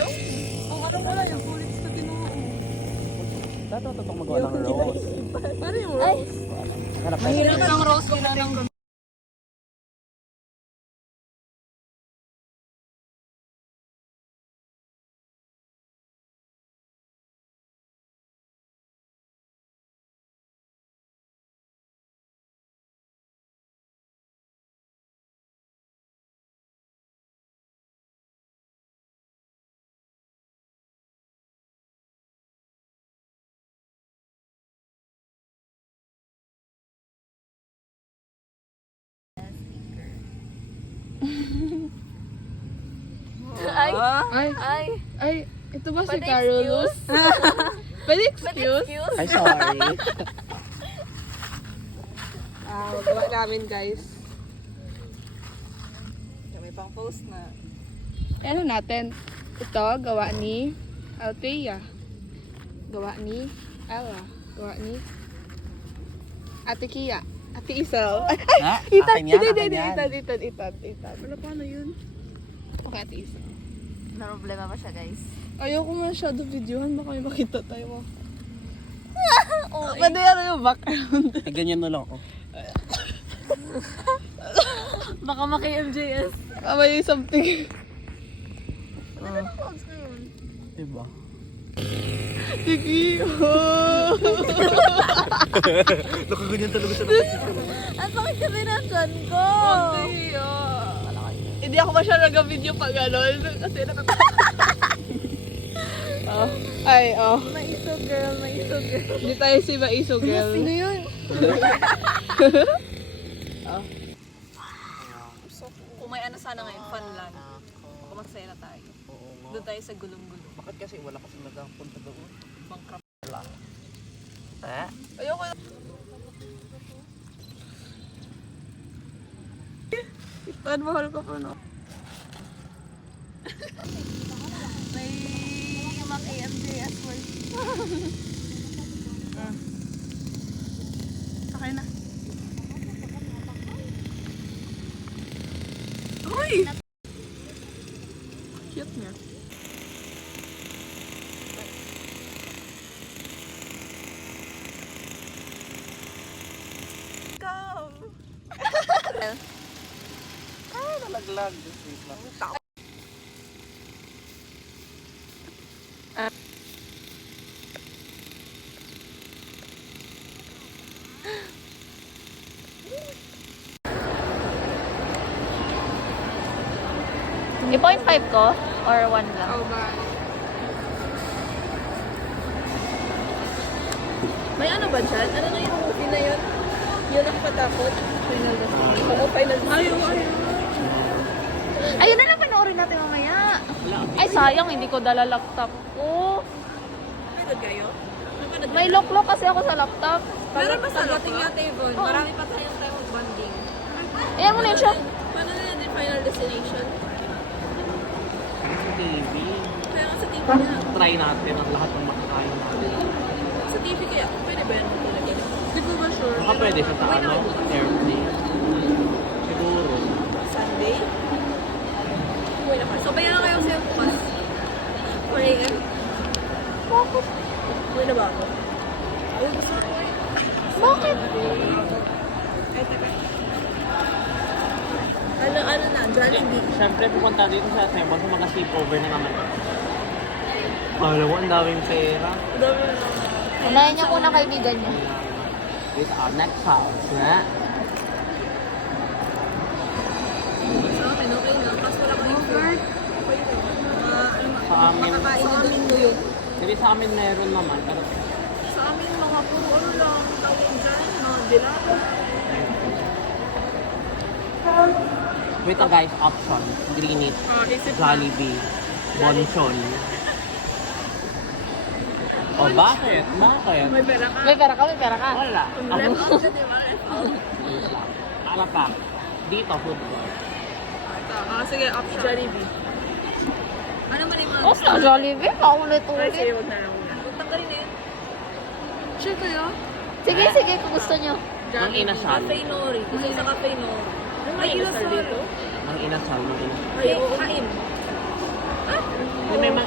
Kung ano mo lang yung kulit sa kinuha. Dato itong magawa ng rose. Paano yung rose? Mahirap ng rose kung anong... Ay, ito ba si Carolus? Pwede excuse? Ay, sorry. Magawa namin guys. May pang post na. Ano natin? Ito, gawa ni Althea. Gawa ni Ella. Gawa ni Ate Kia. Ate Isel. Ha? Itan, Akin yan, itan, akin yan. itan. Ano, paano yun? Okay, Ate Isel. May problema pa siya, guys. Ayoko masyado videohan, baka may makita tayo. Oh, Pwede ano yung background. Ay, ganyan na lang ako. baka maki-MJS. May something. Diba? Sige. Nakaganyan talaga siya. Ang sakit kasi ng chan ko. Hindi ako masyado nag-video pag gano'n. Kasi Maiso girl. Hindi tayo si Maiso girl. Sino yun? So, kung may ano sana ngayon, fun lang. Baka magsaya na tayo. Doon tayo sa gulong-gulong. Bakit kasi wala kasi nagpunta doon? Bankrupt. Eh? Ayoko. Itan, mahal ka pa no? May maki-MJS word. Okay na. Uy! Cute niya. Go! Nalaglag. Wait lang. I-0.5 ko? Or 1 lang? Oh, bye. May ano ba dyan? Ano na yung movie na yun? Yun ang patakot? Final Destination. Oo, Final Destination. Ayun na lang, panoorin natin mamaya. Ay, sayang, hindi ko dala laptop ko. Pagod kayo? May lock-lock kasi ako sa laptop. Meron pa sa dating nga table. Oo. Marami pa tayong time of bonding. Ayan mo na yun siya. Paano na din Final Destination? Sa TV. Kaya nga sa TV niya. Try natin ang lahat ng makakain natin. Sa TV kaya, pwede ba yan talaga? Hindi ko ba sure? Baka pwede siya sa ano? Airplane. Siguro. Sunday? Uy naman. So, bayan kayo sa'yo bukas. 4 a.m. Bakit? Uy na ba ako? Uy, gusto ko eh. Bakit? Ay, teka. Ano na? Jollibee. Siyempre pupunta dito sa Taiwan sa mag-sleepover na naman. Alam mo, ang daming pera. Dami na. Unahin niya muna kaibigan niya. With our next house, na? Sa akin, okay na. Kaso wala kayong food. Okay na. Sa amin, Makakain na doon mo yun. hindi sa amin meron naman. Pero Sa amin, mga puro ano lang. Tawag dyan. Mga dilata. wait guys, option. Greenit, Jollibee, Bonchon. O bakit? Bakit? May pera ka. May pera ka, may pera ka. Wala. Left out ka, di ba? Left out. Ala pa. Dito, food court. Sige, option. Jollibee. Ano man yung mga Oh, sa Jollibee, Ay, paulit-ulit. sige, wag na lang. Tanggalin na yun. Sure kayo? Sige, kung gusto niyo. Ang inasal. Cafe Nori. Kasi sa Cafe Nori. May inasal dito? Ang inasal. Ay, oo, kain. Hindi may mang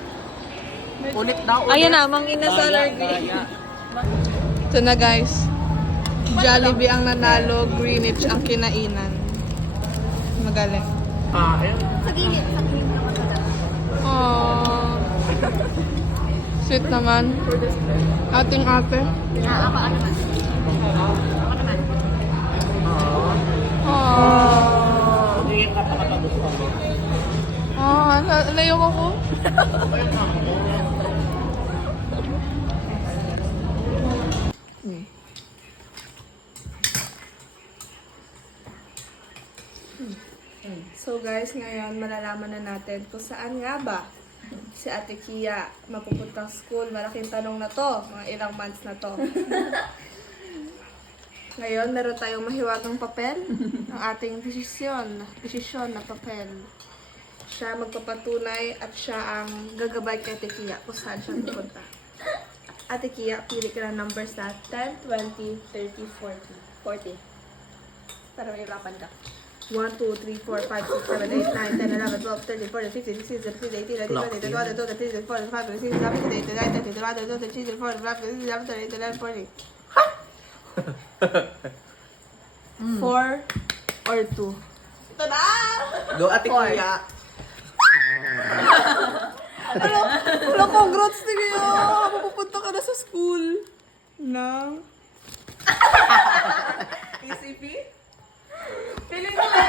Ulit daw. Ayan na, mang inasal green. Ito na guys. Jollibee ang nanalo, Greenwich ang kinainan. Magaling. Ayun. Sa gilid naman talaga. Aww. Sweet naman. Ating ate. Ako naman. Ako naman. Aww. Hindi ka pa gusto mo. Layo ako. So guys, ngayon malalaman na natin kung saan nga ba si Ate Kia mapupuntang school. Malaking tanong na to, mga ilang months na to. Ngayon, meron tayong mahiwagang papel ng ating desisyon na papel. Siya magpapatunay at siya ang gagabay kay Ate Kia kung saan siya pupunta. Ate Kia, pili ka ng numbers na 10, 20, 30, 40. 40. Para may irapan ka. 1, 2, 3, 4, 5, 6, 7, 8, 9, 10, 11, 12, 13, 14, 15, 16, 17, 18, 19, 20, 21, 22, 23, 24, 25, 26, 27, 28, 29, 30, 31, 32, 33, 34, 35, 36, 37, 40. 4 or 2? Ito na! Go, Ate Kuya. Wala, congrats na kayo! Mapupunta ka na sa school. Na? ECP? Piling ko na.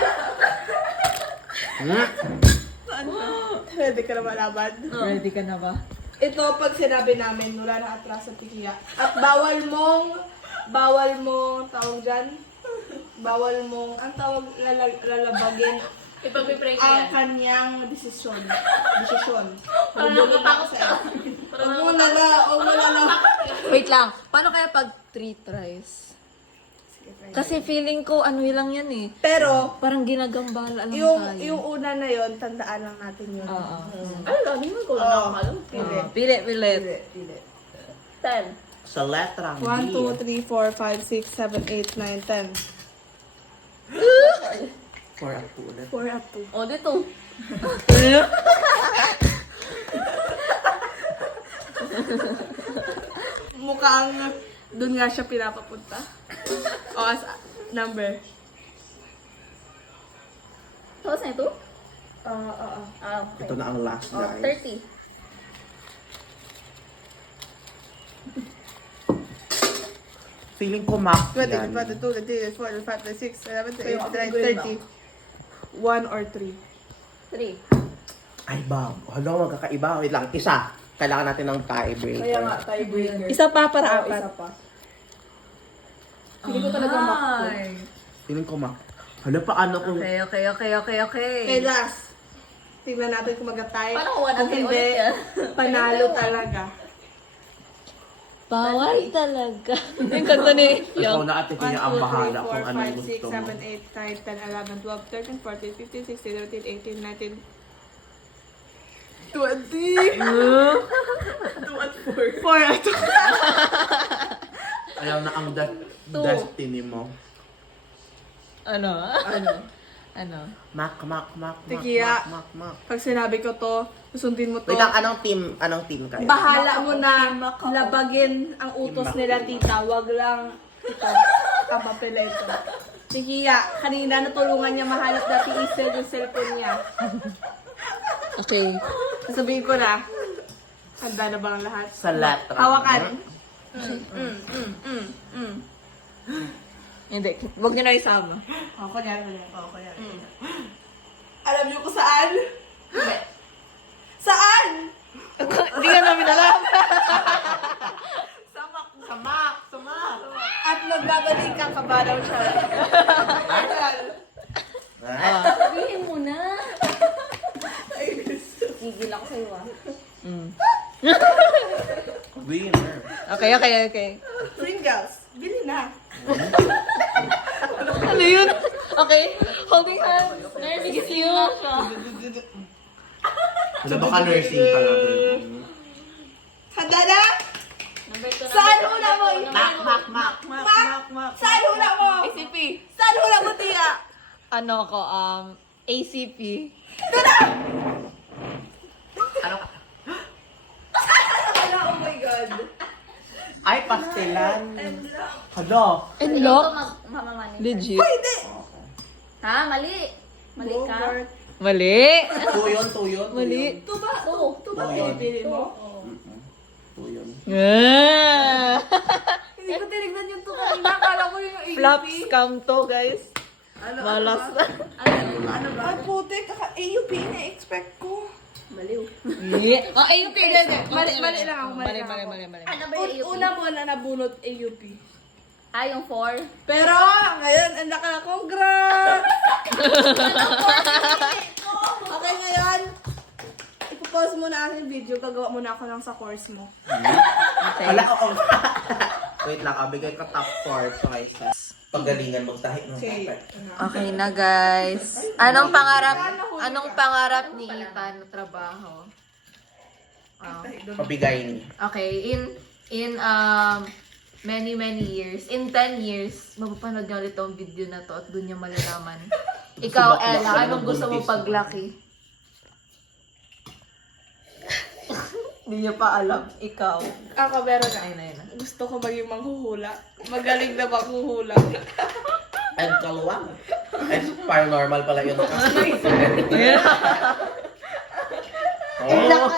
Ready ka na malaban? Ready ka na ba? Ito, pag sinabi namin, wala na atras sa tikiya. At bawal mong, tawag dyan? Bawal mong, ang tawag, lalabagin Ipag-pray ka ang yan. kanyang desisyon. Magulo na ako sa'yo. Huwag mo na. Wait lang. Paano kaya pag 3 tries? Kasi feeling ko ano lang yan eh. Pero, Parang ginagambala lang yung tayo. una na yon, tandaan lang natin yun. Oo. Ano lang, hindi mo ko lang ako alam. Pili. Pilit. Pili. 10. Sa letrang 1, D. 2, 3, 4, 5, 6, 7, 8, 9, 10. 4 at 2 ulit. 4 at 2. O, dito. Mukhang doon nga siya pinapapunta. O as number. Tapos na ito? Oo. Okay. Ito na ang last, Oh, guys. 30. Feeling ko math 20, yan. 22, 23, 24, 25, 26, 27, 28, 30. 1 or 3. 3. Ay, ba? Hala, magkakaiba. Wait lang. Isa. Kailangan natin ng tiebreaker. tiebreaker. Isa pa para apat. Isa pa. Hindi ko talaga makto. Feeling ko math. Hala, paano kung... Okay. Okay, last. Tingnan natin kung mag-tie. Paano kung 1 Kung at 3 hindi, ulit yan? panalo talaga. Bawal talaga. Yung kanta ni Ikaw na, Ate 1, 2, Kuya, ang 3, bahala 4, kung ano 5, gusto 6, mo. 7, 8, 9, 10, 11, 12, 13, 14, 15, 16, 17, 18, 19, 20. 2 at 4. 4 at 2. Ayaw na ang destiny mo. Ano? Ano? Mak. Tikiya. Pag sinabi ko to, susundin mo to. Wait lang, anong team kayo? Bahala mo na labagin ang utos nila, tita. Wag lang ito. Kapapila ito. Tikiya, kanina natulungan niya mahanap dati isel yung cellphone niya. Okay. Sasabihin ko na. Handa na ba ang lahat? Sa letra. Hawakan. Hindi. Huwag niyo na isama. Kunyari. Alam niyo kung saan? Saan? Hindi ka namin alam. Samak. At magbabalik ka ka ba daw siya? Sabihin mo na. Gigil ako sa'yo ah. Winner. Okay. Pringles. Bili na. Ano yun? Okay. Holding hands. Nervous you. Ano baka nursing pala? Handa na? Number 2. Saan hula mo? Mak. Saan hula mo? ACP. Saan hula mo, Tia? Ano ko, ACP. Ano ka? Hala. Enlock? Mamamani. Legit. Ha? Mali. Mali ka. Mali. Tuyon. Mali. Tuba Tuyon. pinipili mo? Tuyon. Ah. Hindi ko tinignan yung tuba. Akala ko yung AUP. Flop scam to, guys. Malas na. Ano ba? Ay, puti. AUP na-expect ko. Baliw. Oh, ayun, Mali lang ako. Mali. Ano ba yung AUP? Una mo na nabunot AUP. Ah, yung 4? Pero, ngayon, ang laki na. Congrats! Okay, ngayon, ipopost muna aking video. Gagawa muna ako ng sa course mo. Hala, oo. Wait lang, bigay ko top 4 choices. Pagalingan magtahi ng Okay. Okay na, guys. Anong pangarap ni Ethan na trabaho? Pabigay ni. Okay, in many years, in 10 years, mapapanood niyo ulit tong video na to at doon niyo malalaman. Ikaw, Ella, anong gusto mo paglaki? Hindi niya pa alam. Ikaw. Ako, meron na. Ayun na. Gusto ko maging manghuhula. Magaling na manghuhula. And kalawang. Ay, paranormal pala yun. Enlock.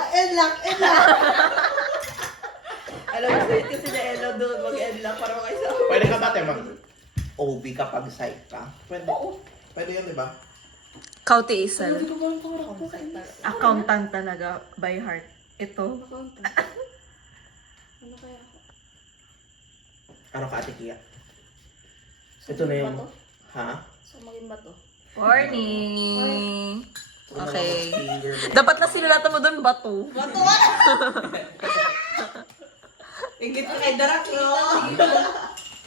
Alam mo, sweet kasi na Ella doon. Mag-enlock para makisa. Pwede ka ba, te, mag-OB kapag site ka? Pwede. Pwede yun, di ba? Kauti Isel. Hindi ko parang pangarap ako sa Enlock. Accountant talaga by heart. Ito. Ano kaya ako? Ano ka, Ate Kia? Ito na yung... Ha? So, maging ba to? Morning. Okay. Finger, Dapat na sinulatan mo doon bato. Ingit ka kay Darak, no?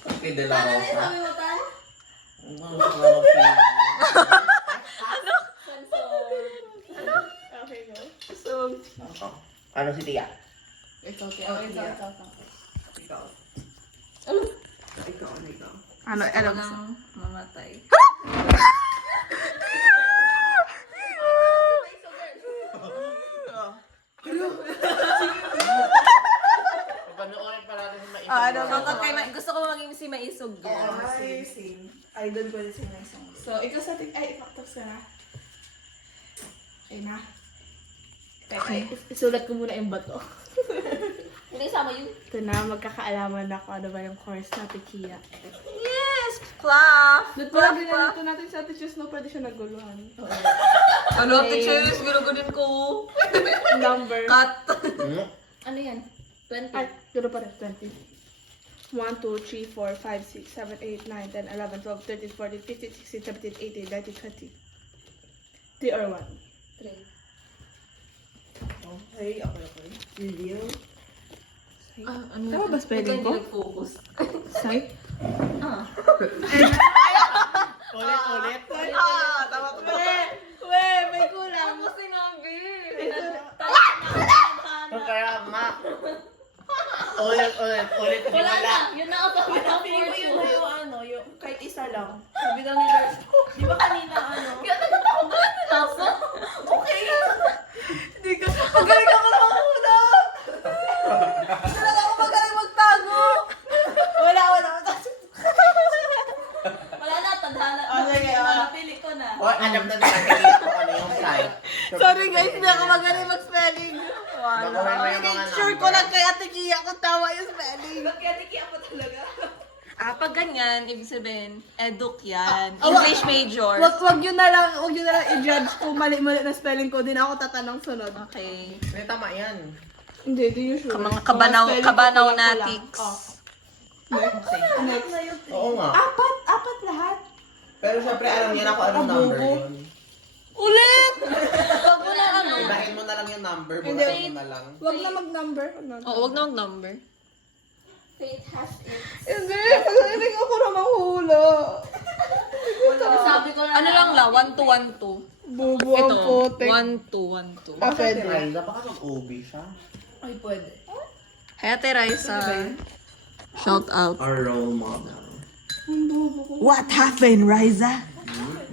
Okay, dalawa. Sabi mo, Tan? Okay, go. So, Ano si Tia? Ikaw. ano nang mamatay. Panoorin pa natin si Maisog. Gusto ko maging si Maisog. Ay, same. Idol ko din si Maisong. So, ikaw sa ating... Ay, tapos ka na. Ay na. Okay. Isulat ko muna yung bato. Hindi sama yun. Ito na, magkakaalaman ako ano ba yung course natin, Kia. Yes! Fluff! Doon pala ginanito natin sa teachers, no? Pwede siya naguluhan. Ano, teachers? Ginugunin ko. Number. Cut. Ano yan? 20. Ay, gano'n pa rin, 20. 1, 2, 3, 4, 5, 6, 7, 8, 9, 10, 11, 12, 13, 14, 15, 16, 17, 18, 19, 20. 3 or 1? 3. Okay, okay. Review. Ano Tama ba spelling ko? Focus. Site? Ulit. Tama ko. May kulang. Ako sinabi. Kaya ma. Ulit. Wala na. Yun na ako. Feeling ko yun na yung ano, yung kahit isa lang. Sabi lang nila, di ba kanina ano? Kaya nagtatawagan na ako. Okay. Hindi ka, magaling ako makuna. Talaga ako magaling magtago. Wala. Wala na. Tadhana. Sige, Napili ko na. O, alam na nila kung ano yung site. Sorry guys, hindi ako magaling mag-spelling. Baguhin mo yung mga Sure ko lang kay Ate Kia kung tama yung spelling. Kaya tikiya pa talaga. Pag ganyan, ibig sabihin, eduk yan. English major. Wag yun na lang i-judge kung mali-mali na spelling ko. Din ako tatanong sunod. Okay. May tama yan. Hindi usual. Mga spelling ko kabanaw kulang-kulang. natics. Oh. Next. Oo nga. Apat lahat. Pero syempre alam niya na kung anong number yun. Ulit! Wag mo na ano. Ibahin mo na lang yung number. Hindi. Bukasin mo na lang. Wag na mag-number. Oo, wag na mag-number. Fate has its... Hindi, magaling ako na mahula. Sabi ko na Ano lang 1 to 1 to. Bubo ang Ito, putik. 1 to 1 to. Pwede. Raisa, baka mag-OB siya. Ay, pwede. Hey, Ate Raisa. Shout out. Our role model. What happened, Raisa?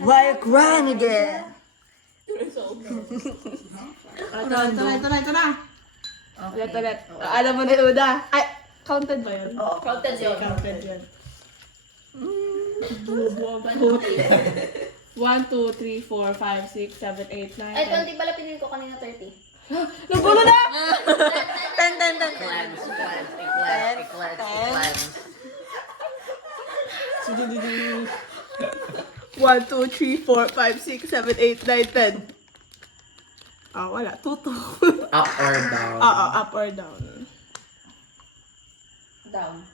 Why you crying again? Ito na. Ulit. Alam mo na yung Uda. Ay, Counted ba yun? Oo. Counted yun. Counted yun. Bubuwag po. 1, 2, 3, 4, 5, 6, 7, 8, 9, Ay, 20 pala pinili ko kanina 30. Nagulo na! 10. Cleanse. Cleanse. 1, 2, 3, 4, 5, 6, 7, 8, 9, 10. Ah, wala. 2, 2. Up or down? Oo, up or down. Down.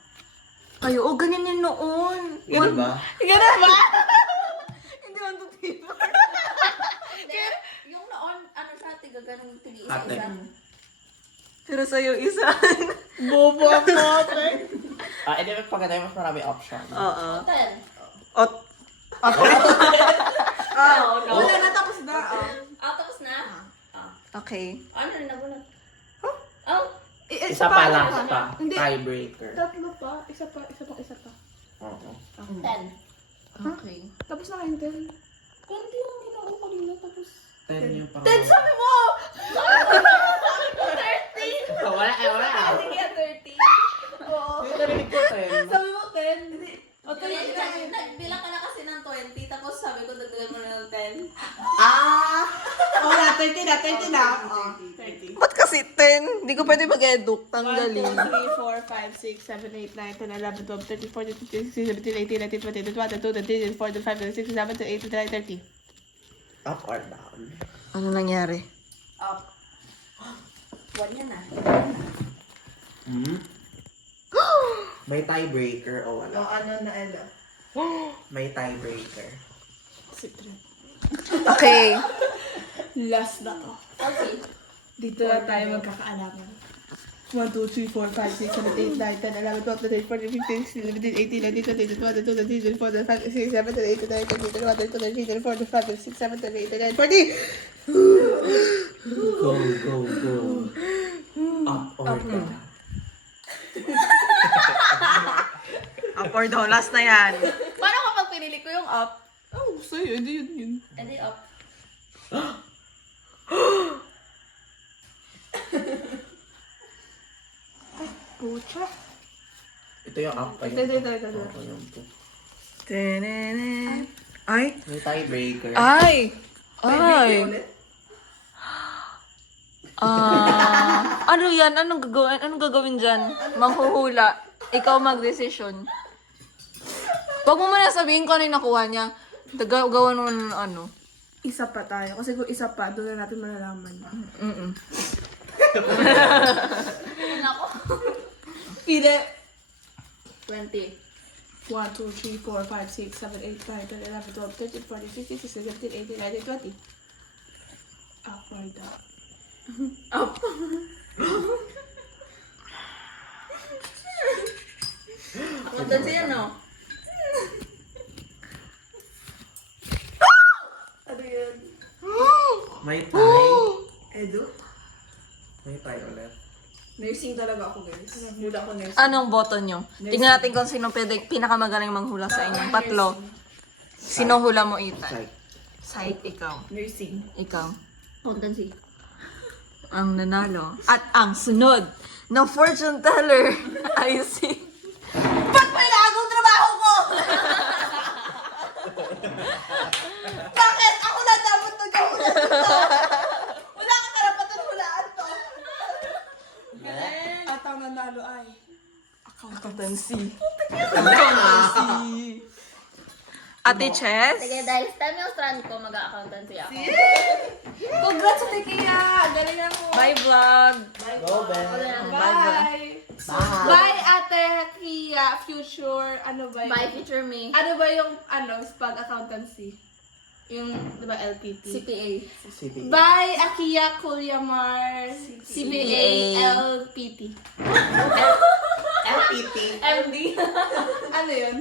Ay, oo, ganyan yun noon. Ganun ba? Ganun ba? Hindi 1, 2, 3, 4. Yung noon, ano siya, tiga ganun, tigi Ate. isa-isa. Pero sa'yo isa. Bobo ako, okay? Hindi mo pagkatay mas marami option. Oo. 10. Ot. Wala na, tapos na. Tapos na? Okay. Ano rin nagulat? Oh, Isa pa, last pa. Hindi. Tiebreaker. Tatlo pa. Isa pa. Oo. 10. Okay. Tapos na kayo din. Konti lang ginagawa ko kanina, tapos... 10 yung pang... Sabi mo! Wala. Hindi yan 30. Oo. Yung narinig ko 10. Sabi mo 10. Hindi. O, Nagbilang ka na kasi ng 20, tapos sabi ko dagdagan mo na ng 10. Wala, 30 na. 30. Ba't kasi 10? Hindi ko pwede mag-eduk. 1, 2, Tanggalin. 3, 4, 5, 6, 7, 8, 9, 10, 11, 12, 13, 14, 15, 16, 17, 18, 19, 20, 21, 22, 23, 24, 25, 26, 27, 28, 30. Up or down? Ano nangyari? Up. 1 yan ah. May tiebreaker o wala? ano na, Ella? May tiebreaker. Okay. Last na to. Okay. Dito na tayo magkakaalaman. 1, 2, 3, 4, 5, 6, 7, 8, 9, 10, 11, 12, 13, 14, 15, 16, 17, 18, 19, 20, 21, 22, 23, 24, 25, 26, 27, 28, 29, 30, 31, 32, 33, 34, 35, 36, 37, 38, 39, 40. Go. Up or down? Up or down. Last na yan. Paano kapag pinili ko yung up? Oh, gusto yun. Hindi yun. Edi up. Pucha. Ito yung up. Ito. Oo, yung two. Ay. May tiebreaker. Ay. Ano yan? Anong gagawin dyan? Manghuhula. Ikaw mag-desisyon. Huwag mo muna sabihin ko ano yung nakuha niya. Gawa mo ng ano. Isa pa tayo. Kasi kung isa pa, doon na natin malalaman. Nako. Pili. 20. 1, 2, 3, 4, 5, 6, 7, 8, 9, 10, 11, 12, 13, 14, 15, 16, 17, 18, 19, 20. Up or down? Up. Magdan siya, no? Ano yun? May tie. Edu? May tie ulit. Nursing talaga ako, guys. Mula ko nursing. Anong boto nyo? Tingnan natin kung sino pwede, pinakamagaling manghula sa inyong tatlo. Sino hula mo, Ethan? Psych. Psych, ikaw. Nursing. Ikaw. Accountancy. Ang nanalo. At ang sunod ng fortune teller ay si... Ba't may nagong trabaho ko? Bakit? Ako na dapat nag-hulaan to. Wala kang karapatan hulaan to. At ang nanalo ay Accountancy. Accountancy. Ate Chess? Sige, dahil STEM yung strand ko, mag-accountancy ako. congrats sa Tekia! Galing mo. Bye, vlog! Go, Ben. Bye! Bye, Ate Kia, future, ano ba yun? Bye, future me. Ano ba yung, pag accountancy? Yung, di ba, LPT? CPA. CPA. Bye, Akia Kulyamar, CPA, LPT. LPT. MD. Ano yun?